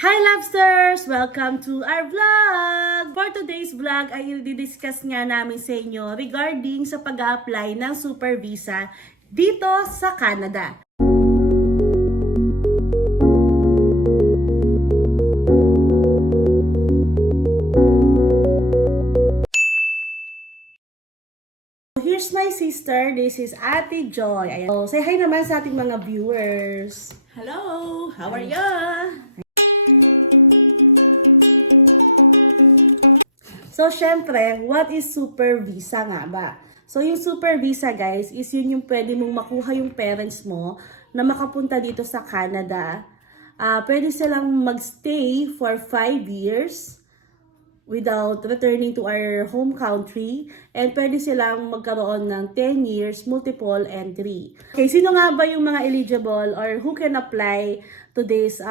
Hi Lobsters! Welcome to our vlog! For today's vlog ay i-discuss nga namin sa inyo regarding sa pag-apply ng Super Visa dito sa Canada. Here's my sister. This is Ate Joy. Ayan. So, say hi naman sa ating mga viewers. Hello! How are ya? So, syempre, what is Super Visa nga ba? So, yung Super Visa, guys, is yun yung pwede mong makuha yung parents mo na makapunta dito sa Canada. Pwede silang magstay for 5 years without returning to our home country. And pwede silang magkaroon ng 10 years multiple entry. Okay, sino nga ba yung mga eligible or who can apply to this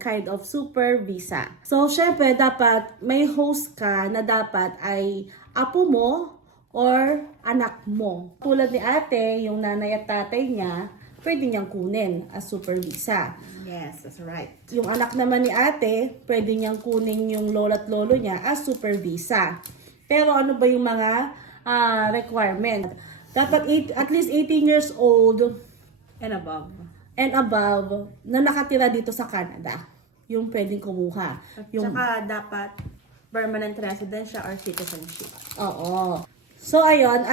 kind of Super Visa? So, syempre, dapat may host ka na dapat ay apo mo or anak mo. Tulad ni ate, yung nanay at tatay niya, pwede niyang kunin as Super Visa. Yes, that's right. Yung anak naman ni ate, pwede niyang kunin yung lola at lolo niya as Super Visa. Pero ano ba yung mga requirement? Dapat at least 18 years old And above. na nakatira dito sa Canada. Yung pwedeng kumuha. Yung, Tsaka dapat permanent resident siya or citizenship. oo. So, ayun,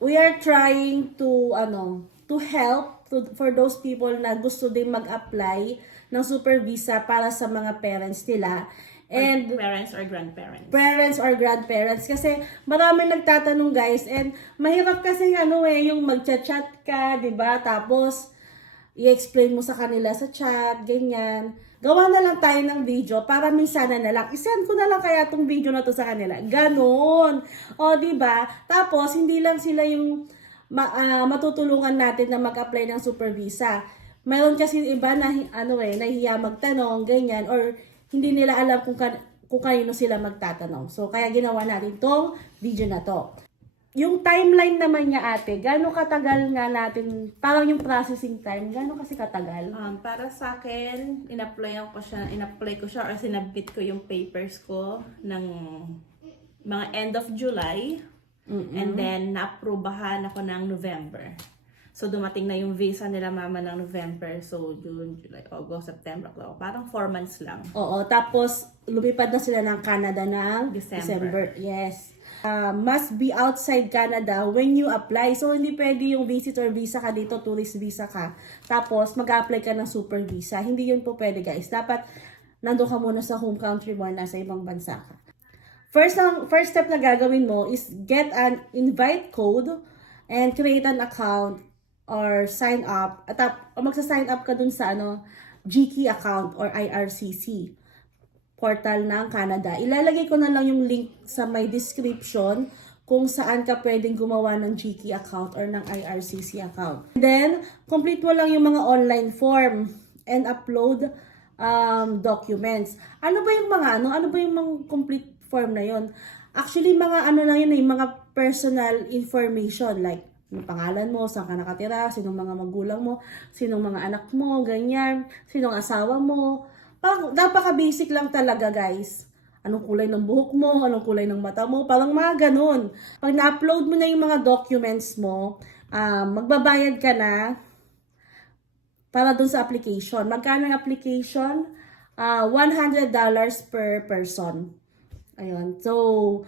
we are trying to help for those people na gusto din mag-apply ng Super Visa para sa mga parents nila. And Parents or grandparents. parents or grandparents kasi marami nagtatanong guys, and mahirap kasi yung magchat-chat ka, 'di ba? Tapos i-explain mo sa kanila sa chat, ganyan. Gawa na lang tayo ng video para minsan na lang i-send ko na lang kaya tong video na to sa kanila. Ganon. O, 'di ba? Tapos hindi lang sila yung matutulungan natin na mag-apply ng Super Visa. Mayroon kasi iba na nahihiya magtanong, ganyan, or hindi nila alam kung kanino sila magtatanong. So, kaya ginawa natin tong video na to. Yung timeline naman niya ate, gaano katagal nga natin, parang yung processing time, gaano kasi katagal? Para sa akin, in-apply ko siya or sinabit ko yung papers ko ng mga end of July. And then, na-approbahan ako ng November. So, dumating na yung visa nila mama ng November. So, June, July, August, September, October. Parang 4 months lang. Oo, tapos lumipad na sila ng Canada ng December. Yes. Must be outside Canada when you apply. So, hindi pwede yung visitor visa ka dito, tourist visa ka. Tapos, mag-apply ka ng Super Visa. Hindi yun po pwede, guys. Dapat, nandun ka muna sa home country mo, nasa ibang bansa ka. First step na gagawin mo is get an invite code and create an account or sign up. At magsa-sign up ka dun sa GK account or IRCC portal ng Canada. Ilalagay ko na lang yung link sa my description kung saan ka pwedeng gumawa ng GK account or ng IRCC account. Then, complete mo lang yung mga online form and upload documents. Ano ba yung mga complete form na yon? Actually, mga mga personal information like yung pangalan mo, saan ka nakatira, sinong mga magulang mo, sinong mga anak mo, ganyan, sinong asawa mo. Parang napaka-basic lang talaga, guys. Anong kulay ng buhok mo, anong kulay ng mata mo, parang mga ganun. Pag na-upload mo na yung mga documents mo, magbabayad ka na para dun sa application. Magkano ang application? $100 per person. Ayun. So,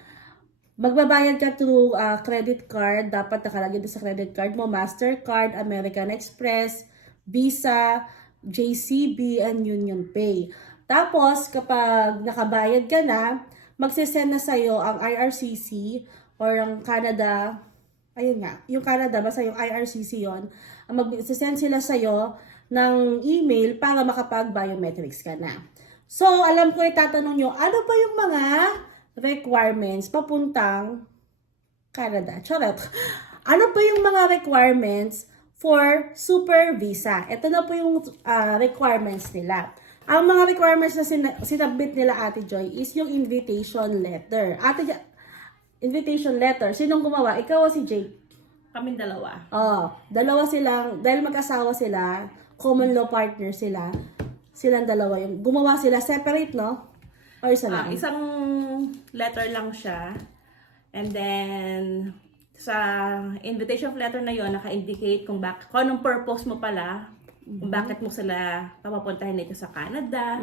magbabayad ka through credit card. Dapat nakalagay doon sa credit card mo. Mastercard, American Express, Visa, JCB, and Union Pay. Tapos, kapag nakabayad ka na, magsisend na sa'yo ang IRCC or ang Canada. Ayun nga, yung Canada, basta yung IRCC yon. Magsisend sila sa'yo ng email para makapag-biometrics ka na. So, alam ko itatanong nyo, ano ba yung mga requirements papuntang Canada? Charot. Ano ba yung mga requirements for Super Visa? Ito na po yung requirements nila. Ang mga requirements na sinabit nila Ate Joy is yung invitation letter. Invitation letter. Sinong gumawa? Ikaw o si Jake? Kaming dalawa. Dalawa silang, dahil mag-asawa sila, common law partner sila, Silang dalawa yung gumawa sila separate, no? Or isa lang? Isang letter lang siya. And then, sa invitation letter na yon naka-indicate kung anong purpose mo pala, kung bakit mo sila papapuntahin dito sa Canada.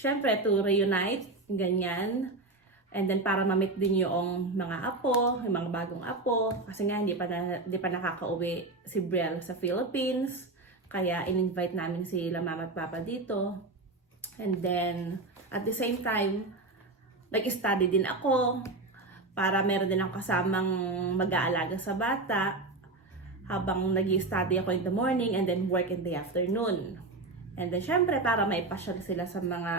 Siyempre, to reunite, ganyan. And then, para ma-meet din yung mga apo, yung mga bagong apo. Kasi nga, hindi pa nakaka-uwi si Brielle sa Philippines. Kaya, in-invite namin sila mama at papa dito. And then, at the same time, nag-study din ako para meron din akong kasamang mag-aalaga sa bata habang nag-study ako in the morning and then work in the afternoon. And then, syempre, para maipasyal sila sa mga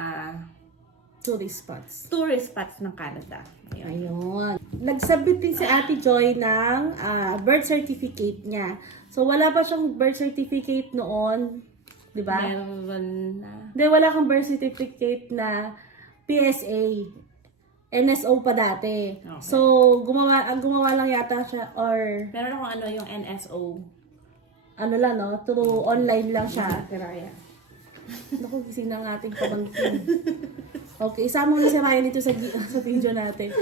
Tourist spots. tourist spots ng Canada. Ayun. Ayun. Nag-submit din si Ate Joy ng birth certificate niya. So, wala pa siyang birth certificate noon. Di ba? Meron na. Hindi, wala kang birth certificate na PSA. NSO pa dati. Okay. So, gumawa lang yata siya or Meron akong ano yung NSO. ano lang, no? Through online lang siya. Kiraya. Naku, gising ng ating pamangkin. Okay, isama mo na si Ryan dito sa video natin.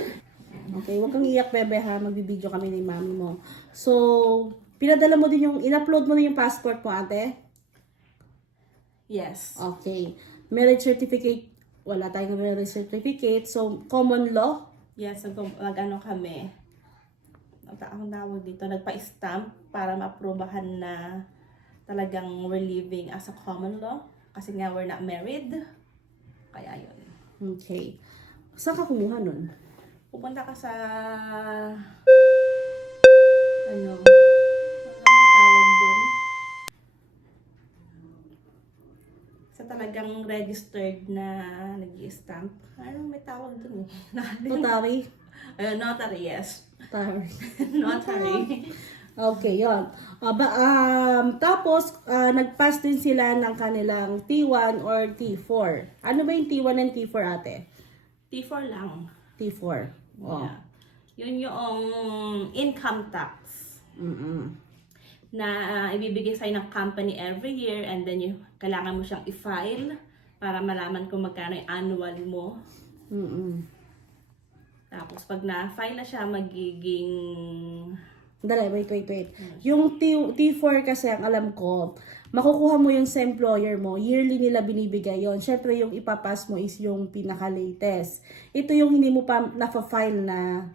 Okay, huwag kang iyak, bebe, ha? Magbibideo kami ni mami mo. So, pinadala mo din in-upload mo na yung passport mo, ate? Yes. Okay. Marriage certificate, wala tayong marriage certificate. So, common law? Yes, nag-ano kami. Ang tawag dito, nagpa-stamp para ma-aprobahan na talagang we're living as a common law. Kasi nga we're not married. Kaya yun. Okay. Saan ka kumuha nun? Pupunta ka sa ano tawag doon? Sa talagang registered na nag-i-stamp. Ano may tawag doon eh? Notary? Notary, yes. Notary. Notary. Okay, yun. Tapos, nag-pass din sila ng kanilang T1 or T4. Ano ba yung T1 and T4, ate? T4 lang. T4. Oh. Yeah. Yun yung income tax na ibibigay sa'yo ng company every year and then kailangan mo siyang i-file para malaman kung magkano yung annual mo. Tapos pag na-file na siya, magiging... Dali, wait. Yung T4 kasi, ang alam ko, makukuha mo yung sa employer mo, yearly nila binibigay yon. Syempre, yung ipapas mo is yung pinaka-latest. Ito yung hindi mo pa na-file na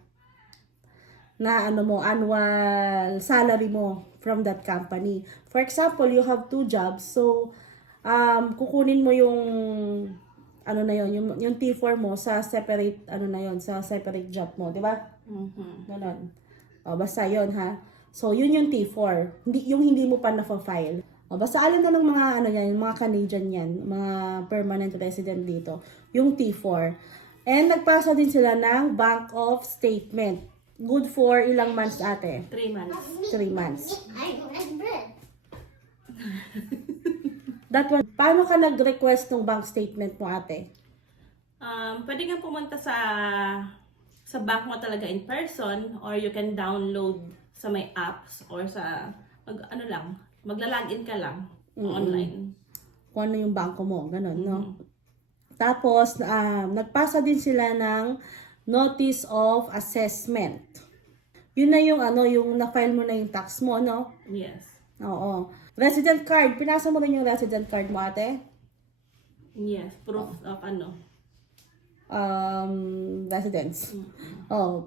ano mo, annual salary mo from that company. For example, you have 2 jobs, so, kukunin mo yung ano na yon, yung T4 mo sa separate, ano na yon, sa separate job mo, di ba? Ganon. O, basta yon ha. So, yun yung T4. Hindi mo pa na-file. O, basta alin na ng mga, ano yan, mga Canadian yan, mga permanent resident dito. Yung T4. And nagpasa din sila ng bank of statement. Good for ilang months, ate? 3 months. 3 months. That one, paano ka nag-request ng bank statement mo, ate? Pwede nga pumunta sa bank mo talaga in person or you can download sa may apps or sa magla-login ka lang online. Kung ano yung bangko mo, ganun, no? Tapos, nagpasa din sila ng notice of assessment. Yun na yung yung na-file mo na yung tax mo, no? Yes. Oo. Resident card, pinasa mo rin yung resident card mo, ate? Yes, proof of Residence.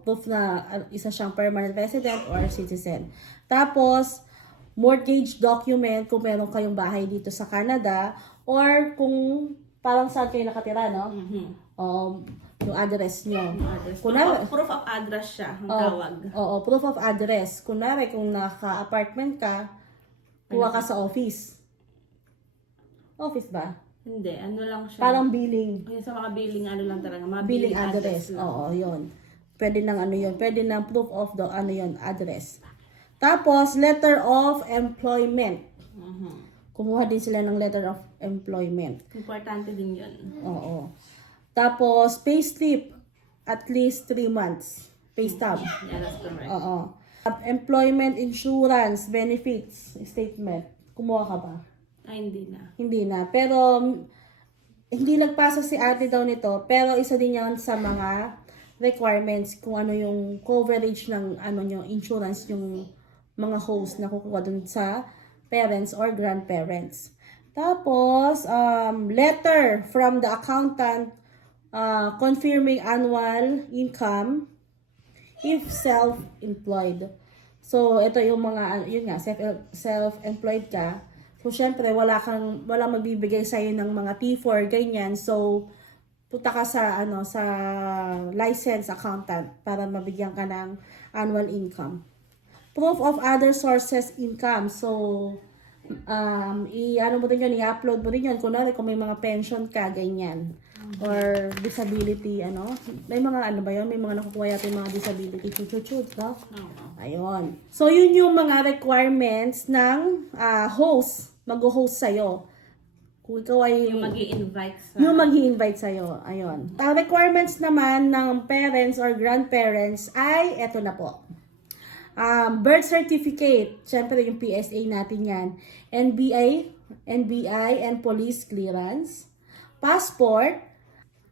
Proof na isa siyang permanent resident or citizen. Tapos, mortgage document kung meron kayong bahay dito sa Canada or kung parang saan kayo nakatira, no? Yung address nyo. Proof of address siya, ang tawag. Oo, proof of address. Kunwari, kung naka-apartment ka, kuha ka sa office. Office ba? Hindi, ano lang siya. Parang billing. Yung sa mga billing, ano lang talaga, mga Billing address. lang. Oo, yun. Pwede ng yun. Pwede ng proof of the address. Tapos, letter of employment. Kumuha din sila ng letter of employment. Importante din yun. Oo. Tapos, payslip. At least 3 months. Pay stub. Yeah, that's correct. Oo. Employment insurance benefits statement. Kumuha ka ba? Ay, hindi na. Hindi na. Pero, hindi nagpasa si ate daw nito, pero isa din yan sa mga requirements kung ano yung coverage ng ano nyo, insurance yung mga host na kukuha dun sa parents or grandparents. Tapos, letter from the accountant confirming annual income if self-employed. So, ito yung mga, yun nga, self-employed ka. So, syempre, walang magbibigay sa'yo ng mga T4, ganyan. So, punta ka sa, sa licensed accountant para mabigyan ka ng annual income. Proof of other sources income. So, ano mo rin yun, i-upload mo rin yun. Kunwari, kung may mga pension ka, ganyan. Or disability, May mga, ba yun? May mga nakukuha yata yung mga disability. Chuchuchut, no? Ayun. So, yun yung mga requirements ng host. Mag-host sa'yo. Kung ikaw ay... Yung mag-i-invite sa... Yung mag-i-invite sa'yo. Ayun. Ang requirements naman ng parents or grandparents ay eto na po. Birth certificate. Siyempre yung PSA natin yan. NBI and police clearance. Passport.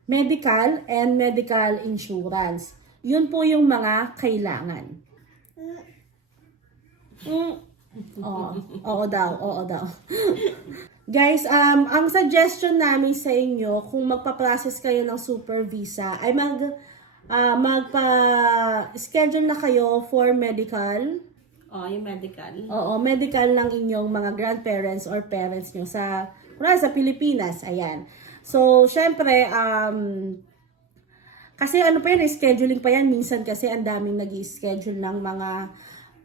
Medical and medical insurance. Yun po yung mga kailangan. Oo daw. Guys, ang suggestion namin sa inyo, kung magpa-process kayo ng super visa, ay magpa-schedule na kayo for medical. Yung medical. Oo, medical ng inyong mga grandparents or parents nyo sa Pilipinas. Ayan. So, syempre, kasi pa yan, scheduling pa yan. Minsan kasi ang daming nag-i-schedule ng mga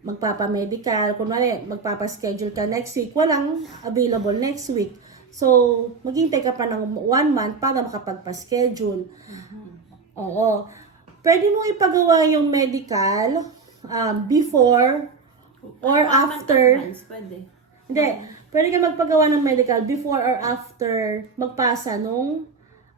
magpapa-medical. Kunwari, magpapa-schedule ka next week. Walang available next week. So, maghintay ka pa ng 1 month para makapagpa-schedule. Oo. Pwede mo ipagawa yung medical before or after. Pwede. Hindi. Pwede ka magpagawa ng medical before or after magpasa nung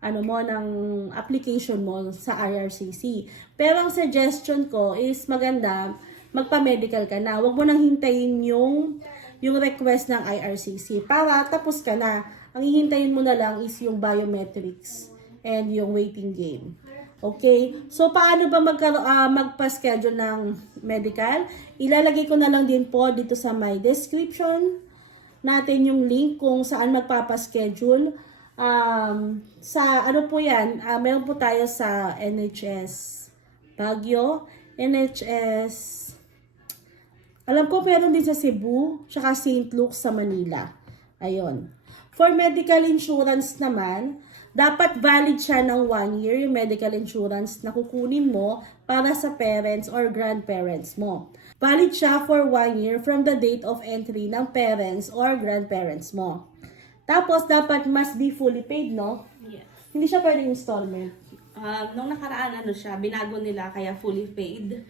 ng application mo sa IRCC. Pero ang suggestion ko is maganda magpa-medical ka na. Huwag mo nang hintayin yung request ng IRCC para tapos ka na. Ang hihintayin mo na lang is yung biometrics and yung waiting game. Okay? So, paano ba magpa-schedule ng medical? Ilalagay ko na lang din po dito sa my description natin yung link kung saan magpapa-schedule. Sa po yan, meron po tayo sa NHS Baguio, NHS alam ko meron din sa Cebu, tsaka St. Luke's sa Manila. Ayun. For medical insurance naman, dapat valid siya ng 1 year yung medical insurance na kukunin mo para sa parents or grandparents mo. Valid siya for 1 year from the date of entry ng parents or grandparents mo. Tapos, dapat must be fully paid, no? Yes. Hindi siya pwedeng installment. Nung nakaraan, siya, binago nila kaya fully paid.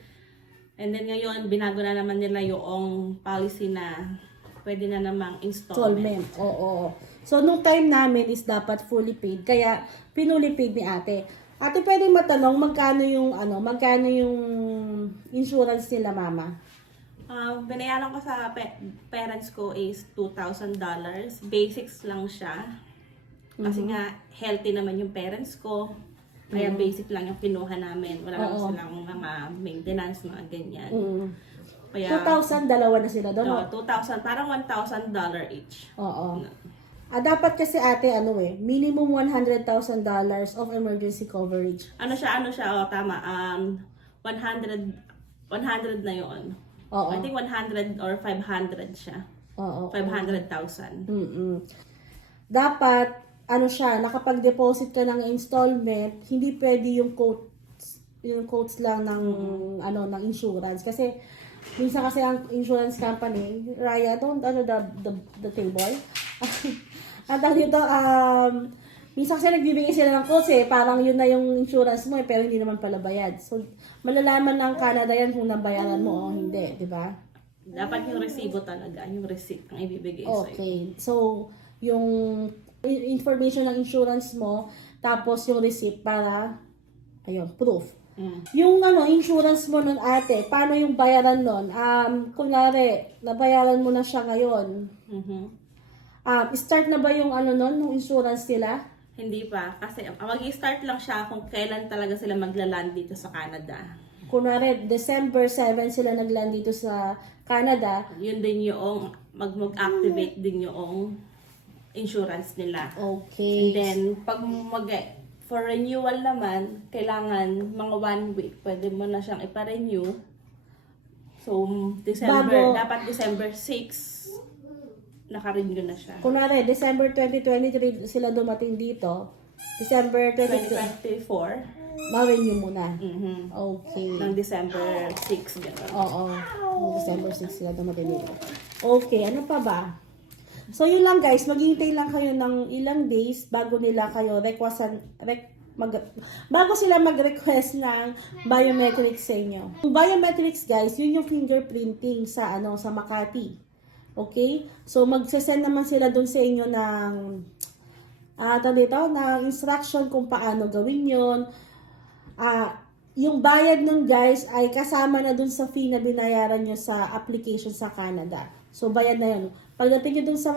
And then ngayon, binago na naman nila yung policy na pwede na namang installment. Oo. So, nung time namin is dapat fully paid. Kaya, pinuli paid ni ate. Ate, pwede matanong magkano yung insurance nila, mama? Binayaran ko sa parents ko is $2,000. Basics lang siya. Kasi nga, healthy naman yung parents ko. Kaya basic lang yung kinuha namin. Wala naman silang mga maintenance, mga ganyan. Kaya, 2,000, dalawa na sila doon. 2,000, parang $1,000 each. Oo. Dapat kasi ate, minimum $100,000 of emergency coverage. Tama. 100 na yun. Oo. I think 100 or 500 siya. Oo. 500,000. Dapat, nakapag-deposit ka ng installment, hindi pwede yung quotes lang ng, ng insurance. Kasi, minsan kasi ang insurance company, Raya, the table. At dito, minsan kasi nagbibigay sila ng quotes parang yun na yung insurance mo pero hindi naman pala bayad. So, malalaman ng Canada yan kung nabayaran mo o hindi, di ba? Dapat yung resibo talaga, yung receipt ang ibibigay sa'yo. Okay. So, yung information ng insurance mo, tapos yung receipt para, proof. Yung insurance mo nun ate, paano yung bayaran nun? Kunwari, nabayaran mo na siya ngayon. Start na ba yung yung insurance nila? Hindi pa. Kasi mag-i-start lang siya kung kailan talaga sila magla-land dito sa Canada. Kunwari, December 7 sila nagland dito sa Canada. Yun din yung mag-activate din yung insurance nila. Okay. And then, pag for renewal naman, kailangan mga 1 week, pwede mo na siyang ipa-renew. So, dapat December 6, naka-renew na siya. Kunwari, December 2023 sila dumating dito. December 2024, ma-renew muna. Okay. ng December 6, gano'n. Oo. December 6 sila dumating dito. Okay, ano pa ba? So, yun lang guys. Maghihintay lang kayo ng ilang days bago nila kayo bago sila mag-request ng biometrics sa inyo. Yung biometrics guys, yun yung fingerprinting sa sa Makati. Okay? So, magsasend naman sila dun sa inyo ng ng instruction kung paano gawin yun. Yung bayad nun guys ay kasama na dun sa fee na binayaran nyo sa application sa Canada. So, bayad na yun. Pagdating nyo dun sa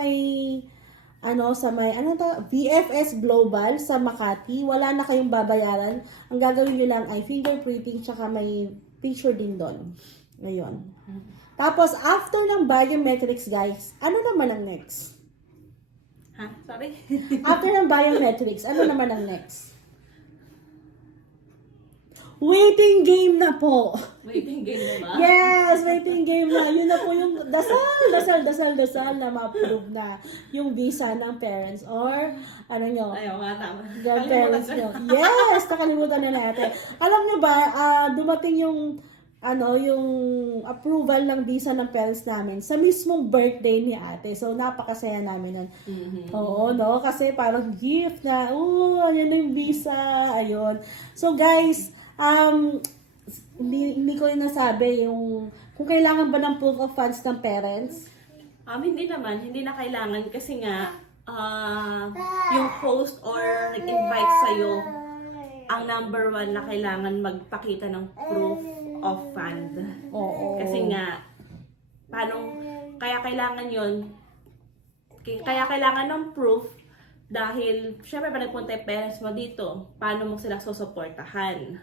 VFS Global sa Makati, wala na kayong babayaran. Ang gagawin nyo lang ay fingerprinting tsaka may picture din doon. Ngayon. Tapos, after ng biometrics, guys, ano naman ang next? Ha? Sorry? After ng biometrics, ano naman ang next? Waiting game na po. Waiting game na ba? Yes, waiting game na. Yun na po yung dasal na ma-approve na yung visa ng parents or nyo, Ayaw nga, tama. grandparents nyo. Yes, nakalimutan na natin. Alam nyo ba, dumating yung yung approval ng visa ng parents namin sa mismong birthday ni ate. So, napakasaya namin nun. Oo, no? Kasi parang gift na, ayan na yung visa. Ayun. So, guys, hindi ko rin nasabi yung kung kailangan ba ng proof of funds ng parents. Hindi naman. Hindi na kailangan kasi nga, yung host or nag-invite sa'yo, ang number 1 na kailangan magpakita ng proof of fund. Oo. Kasi nga, kaya kailangan yon, kaya kailangan ng proof dahil, syempre, pa nagpunta yung parents mo dito, paano mo sila susuportahan?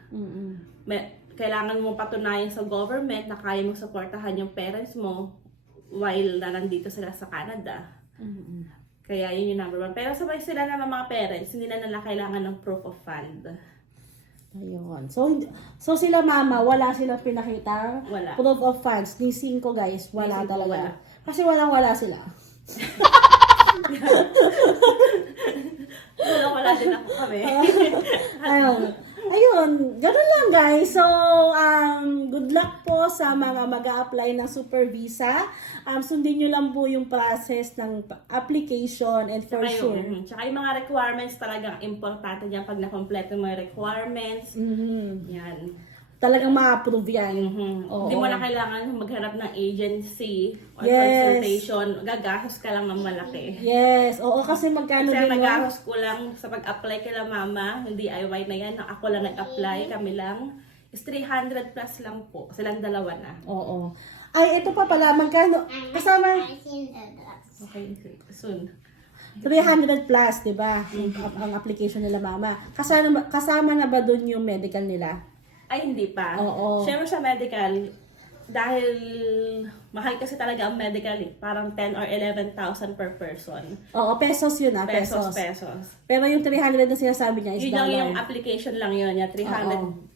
Kailangan mo patunayan sa government na kaya mo suportahan yung parents mo while nandito sila sa Canada. Kaya yun yung number 1. Pero sabay sila naman mga parents, hindi na nila kailangan ng proof of fund. Ayun. So sila mama, wala silang pinakita. Wala. Proof of funds. Ni 5 guys, wala Ni 5 talaga. wala. Kasi wala sila. Wala din ako kami. Ayun, ganun lang guys. So, good luck po sa mga mag-a-apply ng super visa. Sundin nyo lang po yung process ng application and for sure. Tsaka yung mga requirements talagang importante dyan pag na-complete yung mga requirements. Yan. Talagang ma-approve yan. Oo. Hindi mo na kailangan maghanap ng agency or Yes. consultation. Gagastos ka lang ng malaki. Yes. Oo, kasi magkano Kasi din yun? nagastos ko lang sa pag-apply kila mama, hindi DIY na yan. Ako lang nag-apply, kami lang. Is 300 plus lang po. Silang dalawa na. Oo. Ay, ito pa pala. Magkano? Kasama Okay, soon. 300 plus, di ba? Ang application nila mama. Kasama na ba dun yung medical nila? Ay, hindi pa. Oo. Siyempre sa medical, dahil mahal kasi talaga ang medical eh. Parang 10 or 11,000 per person. Oo, pesos yun Pesos. Pero yung 300 na sinasabi niya is Yun lang dollar. yung application lang yun. Yung $370,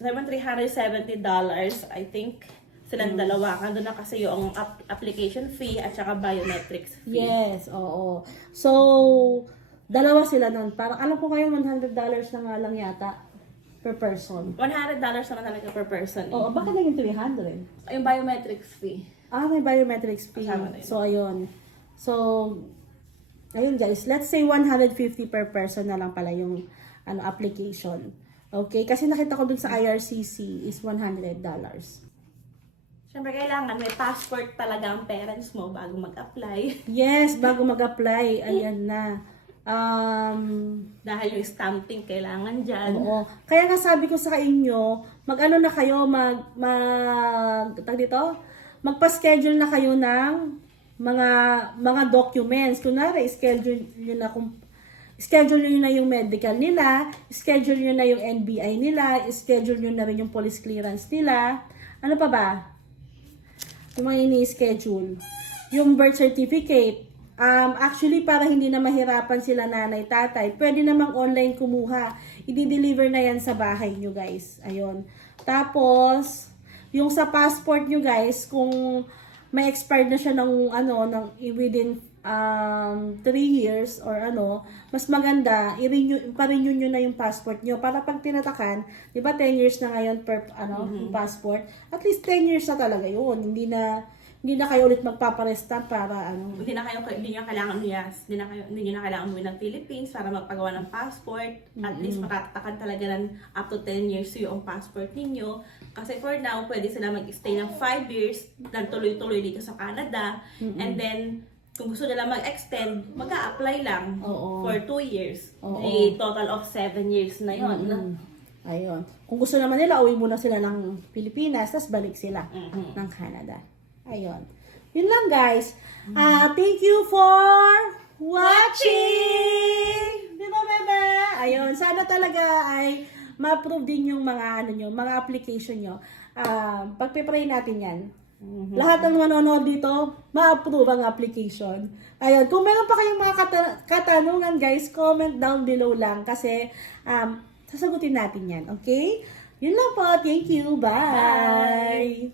I think. Silang dalawa. Kando na kasi yung application fee at saka biometrics fee. Yes, oo. So, dalawa sila nun. Parang alam ko kayo $100 na nga lang yata per person. $100 naman talaga per person. Oo, bakit naging 300? Yung biometrics fee. May biometrics fee. Kasama na yun. So, ayun. So, ayun guys. Let's say 150 per person na lang pala yung application. Okay? Kasi nakita ko dun sa IRCC is $100. Siyempre, kailangan may passport talaga ang parents mo bago mag-apply. Yes, bago mag-apply. Ayan na. Dahil yung stamping kailangan dyan. Oo. Kaya nga sabi ko sa inyo, mag-ano na kayo, magpa-schedule na kayo ng mga documents. Kunwari, schedule nyo na kung schedule nyo na yung medical nila, schedule nyo na yung NBI nila, schedule nyo na rin yung police clearance nila. Ano pa ba? Yung mga ini-schedule. Yung birth certificate. Actually, para hindi na mahirapan sila nanay, tatay, pwede namang online kumuha. I-deliver na yan sa bahay nyo, guys. Ayun. Tapos, yung sa passport nyo, guys, kung may expired na siya ng, within 3 years or mas maganda, pa-renew nyo na yung passport nyo para pag tinatakan, di ba 10 years na ngayon per, yung passport, at least 10 years na talaga yun. Hindi na kayo ulit magpaparesta para Hindi nyo kailangan umuwi ng Philippines para magpagawa ng passport. At least matatakan talaga ng up to 10 years yung passport ninyo. Kasi for now, pwede sila mag-stay ng 5 years na tuloy-tuloy dito sa Canada. And then, kung gusto nila mag-extend, mag-a-apply lang for 2 years. A total of 7 years na yun. Ayun. Kung gusto naman nila, uwi muna sila ng Pilipinas, tapos balik sila ng Canada. Ayun. Yun lang, guys. Thank you for watching! Di ba, bebe? Ayun. Sana talaga ay ma-approve din yung mga, mga application nyo. Pagpipray natin yan. Lahat ng manonood dito, ma-approve ang application. Ayun. Kung meron pa kayong mga katanungan, guys, comment down below lang kasi sasagutin natin yan. Okay? Yun lang po. Thank you. Bye.